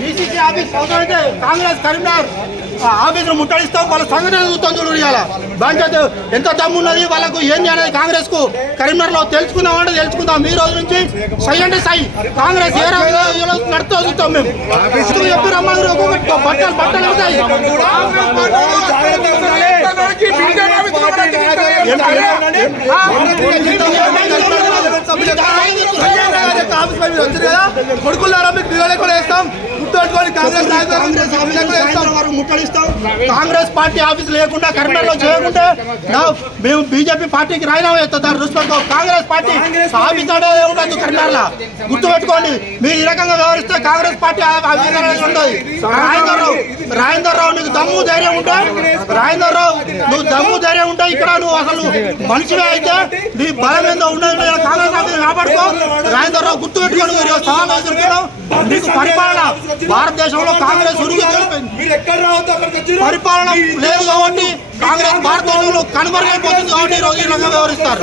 DCC office అవసరమైతే కాంగ్రెస్ కరీంనగర్ ఆఫీసును ముట్టడిస్తాం. వాళ్ళ సంఘటన చూస్తాం. చూడు ఇవాళ పంచాయతీ ఎంత దమ్ము ఉన్నది, వాళ్ళకు ఏంది అనేది కాంగ్రెస్ కు కరీంనగర్లో తెలుసుకుందామంటే తెలుసుకుందాం. ఈ రోజు నుంచి సై అంటే సై కాంగ్రెస్ ఏ నడుస్తూ చూస్తాం. మేము చెప్పి రమ్మని బట్టలు అవుతాయి. కొడుకులారా మీకు నిలబడి కూడా వేస్తాం. ముట్టడిస్తాం. కాంగ్రెస్ పార్టీ ఆఫీస్ లేకుండా కరీంనగర్లో చేయకుంటే మేము బీజేపీ పార్టీకి రాయినామా ఎత్తారు. రుస్పంతో కాంగ్రెస్ పార్టీ ఆఫీస్ అనేది ఉండదు కరీంనగర్లో. గుర్తుపెట్టుకోండి, మీరు ఈ రకంగా వ్యవహరిస్తే కాంగ్రెస్ పార్టీ ఆఫీస్ అనేది ఉండదు. రాజేందర్ రావు నీకు దమ్ము ధైర్యం ఉంటే, రాజేందర్ రావు నువ్వు దమ్ము ధైర్యం ఉంటే ఇక్కడ నువ్వు అసలు మనిషివే అయితే నీ బలం ఏందో ఉండదు. కాంగ్రెస్ ఆఫీస్ కాపాడుకో. రాజేందర్ రావు గుర్తుపెట్టుకోండి. నీకు పరిపాలన భారతదేశంలో కాంగ్రెస్ పరిపాలన లేదు కాబట్టి కాంగ్రెస్ భారతదేశంలో కనుమరుగైపోతుంది కాబట్టి ఈ రోజు ఈ రంగం వ్యవహరిస్తారు.